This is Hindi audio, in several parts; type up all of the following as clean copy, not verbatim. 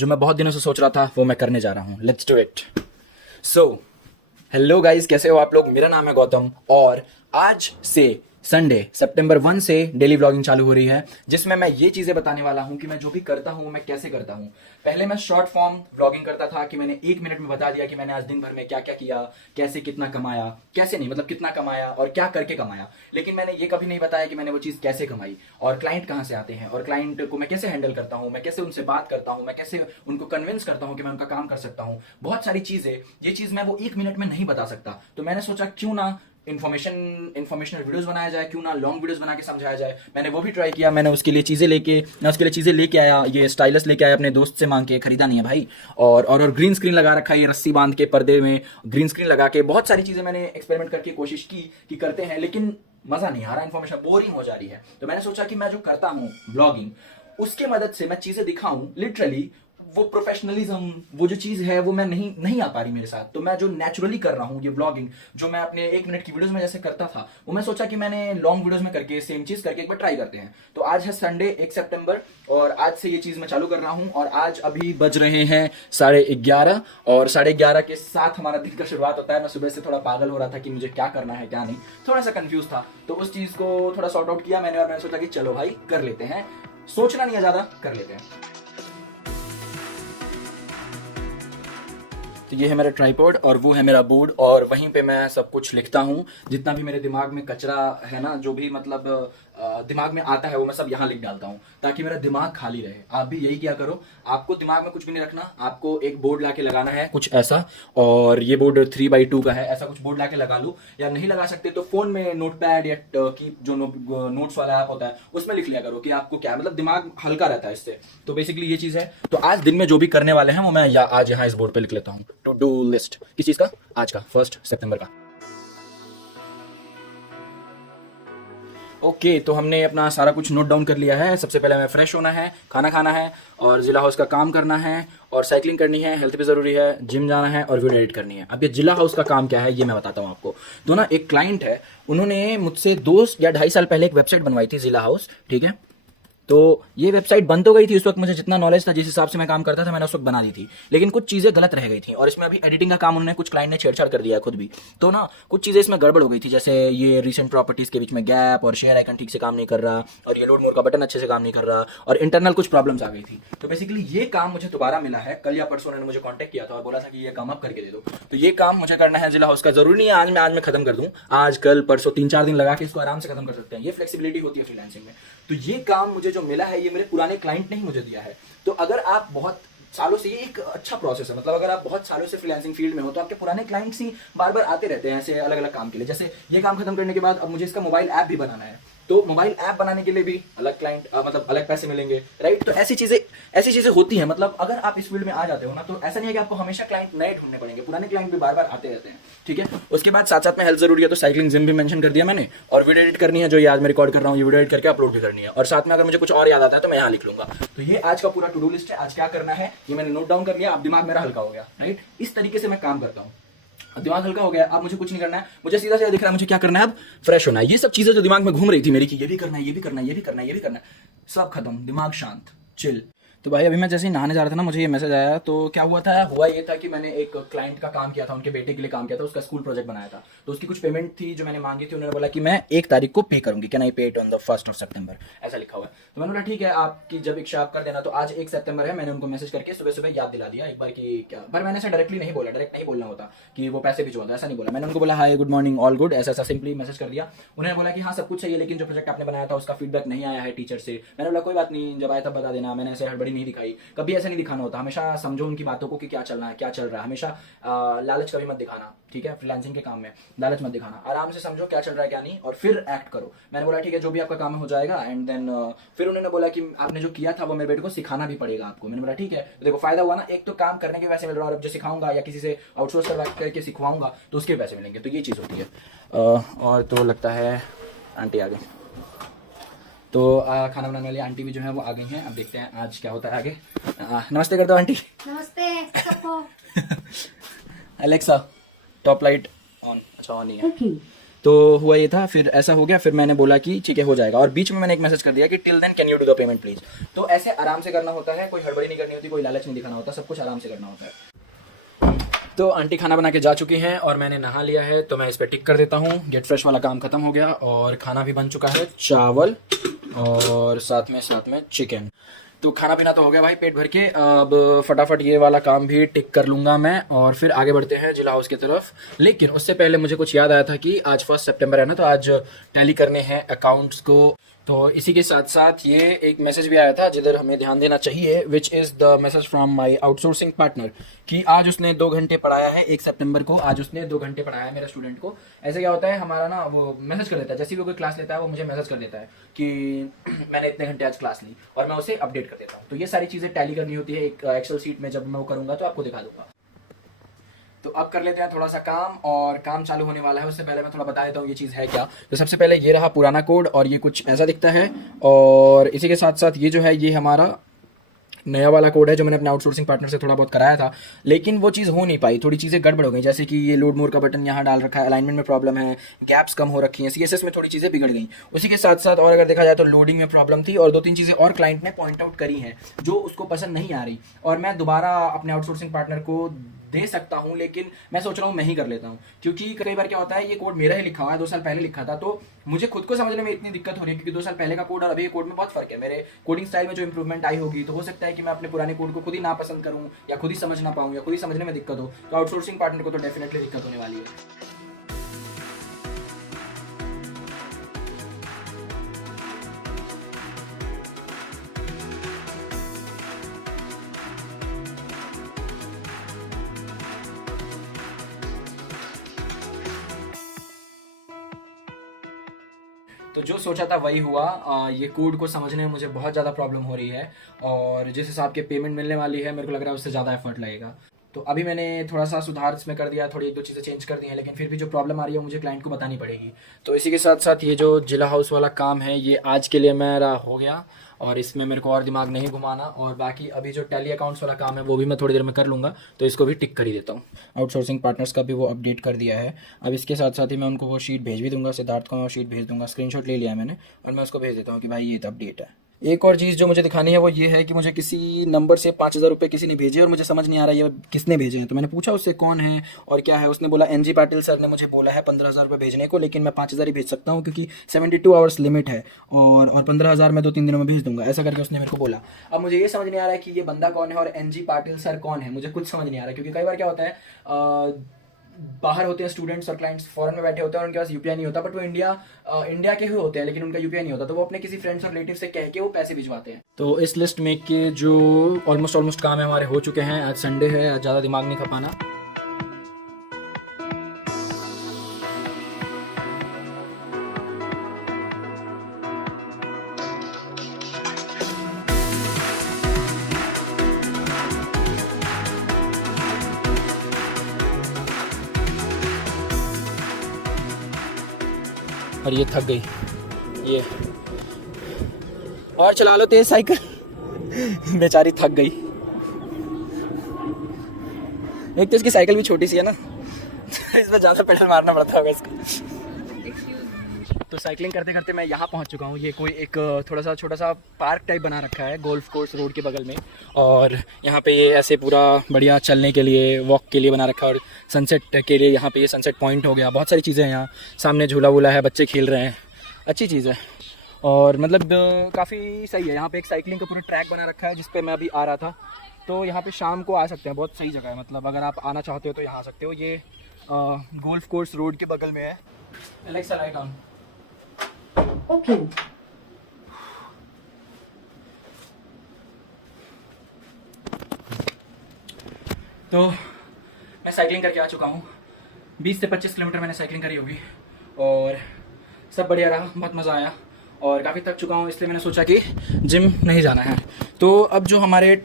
जो मैं बहुत दिनों से सोच रहा था वो मैं करने जा रहा हूँ। Let's do it. So hello guys, कैसे हो आप लोग? मेरा नाम है गौतम और आज से संडे सितंबर 1 से डेली व्लॉगिंग चालू हो रही है, जिसमें मैं ये चीजें बताने वाला हूँ कि मैं जो भी करता हूँ मैं कैसे करता हूँ। पहले मैं शॉर्ट फॉर्म व्लॉगिंग करता था कि मैंने 1 मिनट में बता दिया कि मैंने आज दिन भर में क्या क्या किया, कैसे कितना कमाया, कैसे नहीं मतलब कितना कमाया और क्या करके कमाया। लेकिन मैंने ये कभी नहीं बताया कि मैंने वो चीज़ कैसे कमाई और क्लाइंट कहाँ से आते हैं और क्लाइंट को मैं कैसे हैंडल करता हूँ, मैं कैसे उनसे बात करता हूँ, मैं कैसे उनको कन्विंस करता हूँ कि मैं उनका काम कर सकता हूँ। बहुत सारी चीज़ें, ये चीज़ मैं वो 1 मिनट में नहीं बता सकता। तो मैंने सोचा क्यों ना इन्फॉर्मेशनल वीडियोस बनाया जाए, क्यों ना लॉन्ग वीडियोस बना के समझाया जाए। मैंने वो भी ट्राई किया। मैंने उसके लिए चीज़ें लेके आया, ये स्टाइलस लेके आया अपने दोस्त से मांग के, खरीदा नहीं है भाई। और ग्रीन स्क्रीन लगा रखा है, ये रस्सी बांध के पर्दे में ग्रीन स्क्रीन लगा के बहुत सारी चीज़ें मैंने एक्सपेरिमेंट करके कोशिश की कि करते हैं, लेकिन मज़ा नहीं आ रहा, इन्फॉर्मेशन बोरिंग हो जा रही है। तो मैंने सोचा कि मैं जो करता हूँ ब्लॉगिंग, उसके मदद से मैं चीज़ें दिखाऊं लिटरली। वो प्रोफेशनलिज्म, वो जो चीज़ है वो मैं नहीं आ पा रही मेरे साथ। तो मैं जो नेचुरली कर रहा हूँ ये ब्लॉगिंग, जो मैं अपने 1 मिनट की वीडियोस में जैसे करता था, वो मैं सोचा कि मैंने लॉन्ग वीडियोस में करके सेम चीज़ करके एक बार ट्राई करते हैं। तो आज है संडे 1 सितंबर और आज से ये चीज़ मैं चालू कर रहा हूँ। और आज अभी बज रहे हैं 11:30 और 11:30 के साथ हमारा दिन का शुरुआत होता है। मैं सुबह से थोड़ा पागल हो रहा था कि मुझे क्या करना है क्या नहीं, थोड़ा सा कंफ्यूज था। तो उस चीज़ को थोड़ा सॉर्ट आउट किया मैंने और मैंने सोचा कि चलो भाई कर लेते हैं, सोचना नहीं है ज़्यादा, कर लेते हैं। तो ये है मेरा ट्राइपॉड और वो है मेरा बोर्ड और वहीं पे मैं सब कुछ लिखता हूँ। जितना भी मेरे दिमाग में कचरा है ना, जो भी मतलब दिमाग में आता है वो मैं सब यहाँ लिख डालता हूँ ताकि मेरा दिमाग खाली रहे। आप भी यही क्या करो, आपको दिमाग में कुछ भी नहीं रखना, आपको एक बोर्ड लाके लगाना है कुछ ऐसा। और ये बोर्ड 3x2 का है, ऐसा कुछ बोर्ड लाके लगा लो, या नहीं लगा सकते तो फोन में नोटपैड या की जो नोट्स वाला ऐप होता है उसमें लिख लिया करो कि आपको क्या मतलब दिमाग हल्का रहता है इससे। तो बेसिकली ये चीज़ है। तो आज दिन में जो भी करने वाले हैं वो मैं आज यहाँ इस बोर्ड पे लिख लेता हूँ। टू डू लिस्ट किस चीज़ का? आज का 1 सितंबर का। ओके तो हमने अपना सारा कुछ नोट डाउन कर लिया है। सबसे पहले हमें फ्रेश होना है, खाना खाना है और जिला हाउस का काम करना है और साइकिलिंग करनी है, हेल्थ भी ज़रूरी है, जिम जाना है और वीडियो एडिट करनी है। अब ये जिला हाउस का काम क्या है ये मैं बताता हूँ आपको। तो ना एक क्लाइंट है, उन्होंने मुझसे 2 या 2.5 साल पहले एक वेबसाइट बनवाई थी, जिला हाउस, ठीक है। तो ये वेबसाइट बन तो गई थी उस वक्त, मुझे जितना नॉलेज था जिस हिसाब से मैं काम करता था मैंने उस वक्त बना दी थी, लेकिन कुछ चीज़ें गलत रह गई थी और इसमें अभी एडिटिंग का काम उन्होंने कुछ क्लाइंट ने छेड़छाड़ कर दिया है खुद भी। तो ना कुछ चीज़ें इसमें गड़बड़ हो गई थी, जैसे ये रिसेंट प्रॉपर्टीज़ के बीच में गैप और शेयर आइकन ठीक से काम नहीं कर रहा और ये लोड मोड का बटन अच्छे से काम नहीं कर रहा और इंटरनल कुछ प्रॉब्लम्स आ गई थी। तो बेसिकली ये काम मुझे दोबारा मिला है, कल या परसों उन्होंने मुझे कॉन्टैक्ट किया था और बोला था कि ये काम आप करके दे दो। तो ये काम मुझे करना है जिला हाउस का। जरूरी नहीं है आज मैं खत्म कर दूं, आज कल परसों 3-4 दिन लगा के इसको आराम से खत्म कर सकते हैं, ये फ्लेक्सिबिलिटी होती है फ्रीलांसिंग में। तो ये काम मुझे जो मिला है ये मेरे पुराने क्लाइंट ने ही मुझे दिया है। तो अगर आप बहुत सालों से, ये एक अच्छा प्रोसेस है, मतलब अगर आप बहुत सालों से फ्रीलांसिंग फील्ड में हो तो आपके पुराने क्लाइंट्स ही बार बार आते रहते हैं ऐसे अलग अलग काम के लिए। जैसे ये काम खत्म करने के बाद अब मुझे इसका मोबाइल ऐप भी बनाना है, तो मोबाइल ऐप बनाने के लिए भी अलग क्लाइंट मतलब अलग पैसे मिलेंगे, राइट। तो ऐसी चीजें होती हैं। मतलब अगर आप इस फील्ड में आ जाते हो ना तो ऐसा नहीं है कि आपको हमेशा क्लाइंट नए ढूंढने पड़ेंगे, पुराने क्लाइंट भी बार बार आते रहते हैं, ठीक है। उसके बाद साथ साथ में हेल्थ जरूरी है, तो साइकिलिंग, जिम भी मेंशन कर दिया मैंने, और वीडियो एडिट करनी है जो ये आज मैं रिकॉर्ड कर रहा हूँ, ये वीडियो एडिट करके अपलोड भी करनी है। और साथ में अगर मुझे कुछ और याद आता है तो मैं यहाँ लिख लूंगा। तो ये आज का पूरा टू डू लिस्ट है, आज क्या करना है ये मैंने नोट डाउन कर लिया। अब दिमाग मेरा हल्का हो गया, राइट। इस तरीके से मैं काम करता हूँ, दिमाग हल्का हो गया। अब मुझे कुछ नहीं करना है, मुझे सीधा सीधा दिख रहा है मुझे क्या करना है, अब फ्रेश होना है। ये सब चीजें जो दिमाग में घूम रही थी मेरी कि ये भी करना है, ये भी करना है, ये भी करना है, ये भी करना है, सब खत्म, दिमाग शांत, चिल। तो भाई अभी मैं जैसे ही नहाने जा रहा था ना, मुझे ये मैसेज आया। तो क्या हुआ ये था कि मैंने एक क्लाइंट का काम किया था, उनके बेटे के लिए काम किया था, उसका स्कूल प्रोजेक्ट बनाया था। तो उसकी कुछ पेमेंट थी जो मैंने मांगी थी, उन्होंने बोला कि मैं 1 तारीख को पे करूंगी, कैन आई पे इट ऑन द 1 सितंबर, ऐसा लिखा हुआ है। तो मैंने बोला ठीक है, आपकी जब इच्छा आप कर देना। तो आज 1 सितंबर है, मैंने उनको मैसेज करके सुबह सुबह याद दिला दिया एक बार कि क्या, पर मैंने ऐसे डायरेक्ट नहीं बोलना होता कि वो पैसे भिजवा दो, ऐसा नहीं बोला। मैंने उनको बोला hi good morning all good, ऐसा सिंपली मैसेज कर दिया। उन्होंने बोला कि हाँ सब कुछ सही है, लेकिन जो प्रोजेक्ट आपने बनाया था उसका फीडबैक नहीं आया है टीचर से। मैंने बोला कोई बात नहीं, जब आया तब बता देना, मैंने ऐसे हड़बड़ी नहीं दिखाई, कभी ऐसा नहीं दिखाना होता। हमेशा समझो उनकी बातों को कि क्या चल रहा है, क्या चल रहा है। हमेशा लालच कभी मत दिखाना, ठीक है। फ्रीलांसिंग के काम में लालच मत दिखाना, आराम से समझो क्या चल रहा है क्या नहीं, और फिर एक्ट करो। मैंने बोला ठीक है, जो भी आपका काम हो जाएगा। एंड देन फिर उन्होंने बोला कि आपने जो किया था वो मेरे बेटे को सिखाना भी पड़ेगा आपको। मैंने बोला ठीक है। तो देखो फायदा हुआ ना, एक तो काम करने के पैसे मिल रहा है और अब जो सिखाऊंगा या किसी से आउटसोर्स करवा करके सिखवाऊंगा तो उसके पैसे मिलेंगे। तो ये चीज़ होती है। और तो लगता है आंटी आ गई, तो खाना बनाने वाली आंटी भी जो है वो आ गई हैं। अब देखते हैं आज क्या होता है आगे। नमस्ते कर दो आंटी। नमस्ते सबको। Alexa top light on. अच्छा ऑन नहीं है। Okay. तो हुआ ये था, फिर ऐसा हो गया, फिर मैंने बोला कि ठीक है हो जाएगा, और बीच में मैंने एक मैसेज कर दिया कि till then can you do the payment please. तो ऐसे आराम से करना होता है, कोई हड़बड़ी नहीं करनी होती, कोई लालच नहीं दिखाना होता, सब कुछ आराम से करना होता है। तो आंटी खाना बना के जा चुकी हैं और मैंने नहा लिया है, तो मैं इस पर टिक कर देता हूँ। गेट फ्रेश वाला काम खत्म हो गया और खाना भी बन चुका है, चावल और साथ में चिकन। तो खाना पीना तो हो गया भाई पेट भर के, अब फटाफट ये वाला काम भी टिक कर लूँगा मैं और फिर आगे बढ़ते हैं जिला हाउस की तरफ। लेकिन उससे पहले मुझे कुछ याद आया था कि आज 1 सितंबर है ना, तो आज टैली करने हैं अकाउंट्स को। तो इसी के साथ साथ ये एक मैसेज भी आया था जिधर हमें ध्यान देना चाहिए, which is the message from my outsourcing partner, कि आज उसने 2 घंटे पढ़ाया है। 1 सितंबर को आज उसने 2 घंटे पढ़ाया है मेरे स्टूडेंट को। ऐसे क्या होता है हमारा ना, वो मैसेज कर देता है, जैसे भी कोई क्लास लेता है वो मुझे मैसेज कर देता है कि मैंने इतने घंटे आज क्लास ली, और मैं उसे अपडेट कर देता हूँ। तो ये सारी चीज़ें टैली करनी होती है एक एक्सेल सीट में, जब मैं वो करूँगा तो आपको दिखा दूंगा। तो अब कर लेते हैं थोड़ा सा काम, और काम चालू होने वाला है। उससे पहले मैं थोड़ा बता देता हूँ ये चीज़ है क्या। तो सबसे पहले ये रहा पुराना कोड, और ये कुछ ऐसा दिखता है, और इसी के साथ साथ ये जो है ये हमारा नया वाला कोड है जो मैंने अपने आउटसोर्सिंग पार्टनर से थोड़ा बहुत कराया था, लेकिन वो चीज़ हो नहीं पाई, थोड़ी चीज़ें गड़बड़ हो गई। जैसे कि ये लोड मोर का बटन यहाँ डाल रखा है, अलाइनमेंट में प्रॉब्लम है, गैप्स कम हो रखी हैं, सीएसएस में थोड़ी चीज़ें बिगड़ गई। उसी के साथ साथ और अगर देखा जाए तो लोडिंग में प्रॉब्लम थी, और 2-3 चीज़ें और क्लाइंट ने पॉइंट आउट करी हैं जो उसको पसंद नहीं आ रही, और मैं दोबारा अपने आउटसोर्सिंग पार्टनर को दे सकता हूं, लेकिन मैं सोच रहा हूं मैं ही कर लेता हूं, क्योंकि कई बार क्या होता है ये कोड मेरा ही लिखा हुआ है, 2 साल पहले लिखा था, तो मुझे खुद को समझने में इतनी दिक्कत हो रही है, क्योंकि 2 साल पहले का कोड और अभी के कोड में बहुत फर्क है। मेरे कोडिंग स्टाइल में जो इंप्रूवमेंट आई होगी, तो हो सकता है कि मैं अपने पुराने कोड को खुद ही नापसंद करूं, या खुद ही समझ ना पाऊं, या खुद ही समझने में दिक्कत हो। तो आउटसोर्सिंग पार्टनर को तो डेफिनेटली दिक्कत होने वाली है। तो जो सोचा था वही हुआ। ये कोड को समझने में मुझे बहुत ज़्यादा प्रॉब्लम हो रही है, और जिस हिसाब के पेमेंट मिलने वाली है मेरे को लग रहा है उससे ज़्यादा एफर्ट लगेगा। तो अभी मैंने थोड़ा सा सुधार इसमें कर दिया, थोड़ी 1-2 चीज़ें चेंज कर दी हैं, लेकिन फिर भी जो प्रॉब्लम आ रही है मुझे क्लाइंट को बतानी पड़ेगी। तो इसी के साथ साथ ये जो जिला हाउस वाला काम है ये आज के लिए मेरा हो गया, और इसमें मेरे को और दिमाग नहीं घुमाना। और बाकी अभी जो टैली अकाउंट्स वाला काम है वो भी मैं थोड़ी देर में कर लूँगा, तो इसको भी टिक कर ही देता हूँ। आउटसोर्सिंग पार्टनर्स का भी वो अपडेट कर दिया है। अब इसके साथ साथ ही मैं उनको वो शीट भेज भी दूंगा, सिद्धार्थ को मैं वो शीट भेज दूंगा, स्क्रीनशॉट ले लिया मैंने, और मैं उसको भेज देता हूँ कि भाई ये तो अपडेट है। एक और चीज़ जो मुझे दिखानी है वो ये है कि मुझे किसी नंबर से 5,000 रुपये किसी ने भेजे, और मुझे समझ नहीं आ रहा है ये किसने भेजे हैं। तो मैंने पूछा उससे कौन है और क्या है, उसने बोला NG पाटिल सर ने मुझे बोला है 15,000 रुपये भेजने को, लेकिन मैं 5,000 ही भेज सकता हूँ क्योंकि 72 आवर्स लिमिट है, और 15,000 मैं 2-3 दिनों में भेज दूंगा, ऐसा करके उसने मेरे को बोला। अब मुझे ये समझ नहीं आ रहा है कि ये बंदा कौन है और NG पाटिल सर कौन है, मुझे कुछ समझ नहीं आ रहा है। क्योंकि कई बार क्या होता है बाहर होते हैं स्टूडेंट्स और क्लाइंट्स फॉरेन में बैठे होते हैं और उनके पास यूपीआई नहीं होता, बट वो इंडिया के ही होते हैं, लेकिन उनका यूपीआई नहीं होता, तो वो अपने किसी फ्रेंड्स और रिलेटिव से कह के वो पैसे भिजवाते हैं। तो इस लिस्ट में के जो ऑलमोस्ट काम है हमारे हो चुके हैं। आज संडे है, आज ज़्यादा दिमाग नहीं खपाना। और ये थक गई, ये और चला लो तेज साइकिल। बेचारी थक गई। एक तो इसकी साइकिल भी छोटी सी है ना, इसमें ज़्यादा पेडल मारना पड़ता होगा इसको। तो साइकिलिंग करते करते मैं यहाँ पहुँच चुका हूँ। ये कोई एक थोड़ा सा छोटा सा पार्क टाइप बना रखा है गोल्फ कोर्स रोड के बगल में, और यहाँ पे ये ऐसे पूरा बढ़िया चलने के लिए, वॉक के लिए बना रखा है, और सनसेट के लिए यहाँ पे ये सनसेट पॉइंट हो गया। बहुत सारी चीज़ें हैं यहाँ, सामने झूला वूला है, बच्चे खेल रहे हैं, अच्छी चीज़ है। और मतलब काफ़ी सही है। यहाँ पे एक साइकिलिंग का पूरा ट्रैक बना रखा है जिस पे मैं अभी आ रहा था। तो यहाँ पे शाम को आ सकते हैं, बहुत सही जगह है, मतलब अगर आप आना चाहते हो तो यहाँ आ सकते हो। ये गोल्फ कोर्स रोड के बगल में है। Alexa light on. ओके। तो मैं साइकिलिंग करके आ चुका हूँ। 20 से 25 किलोमीटर मैंने साइकिलिंग करी होगी, और सब बढ़िया रहा, बहुत मज़ा आया। और काफ़ी थक चुका हूँ, इसलिए मैंने सोचा कि जिम नहीं जाना है। तो अब जो हमारे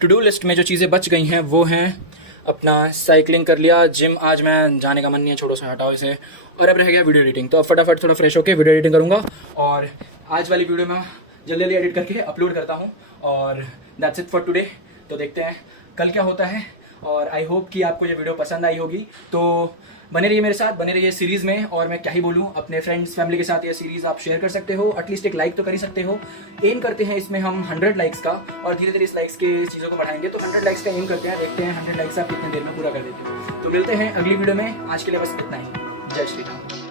टू डू लिस्ट में जो चीज़ें बच गई हैं वो हैं, अपना साइकिलिंग कर लिया, जिम आज मैं जाने का मन नहीं है, छोड़ो से हटाओ इसे, और अब रह गया वीडियो एडिटिंग। तो अब फटाफट थोड़ा फ्रेश होकर वीडियो एडिटिंग करूँगा, और आज वाली वीडियो मैं जल्दी एडिट करके अपलोड करता हूँ। और दैट्स इट फॉर टुडे। तो देखते हैं कल क्या होता है। और आई होप कि आपको ये वीडियो पसंद आई होगी। तो बने रहिए मेरे साथ, बने रहिए सीरीज़ में। और मैं क्या ही बोलूँ, अपने फ्रेंड्स फैमिली के साथ ये सीरीज़ आप शेयर कर सकते हो, एटलीस्ट एक लाइक तो कर ही सकते हो। एम करते हैं इसमें हम 100 लाइक्स का, और धीरे धीरे इस लाइक्स के चीज़ों को बढ़ाएंगे। तो 100 लाइक्स का एम करते हैं, देखते हैं 100 लाइक्स आप कितने देर में पूरा कर देते हो। तो मिलते हैं अगली वीडियो में, आज के लिए बस इतना ही। जय श्री राम।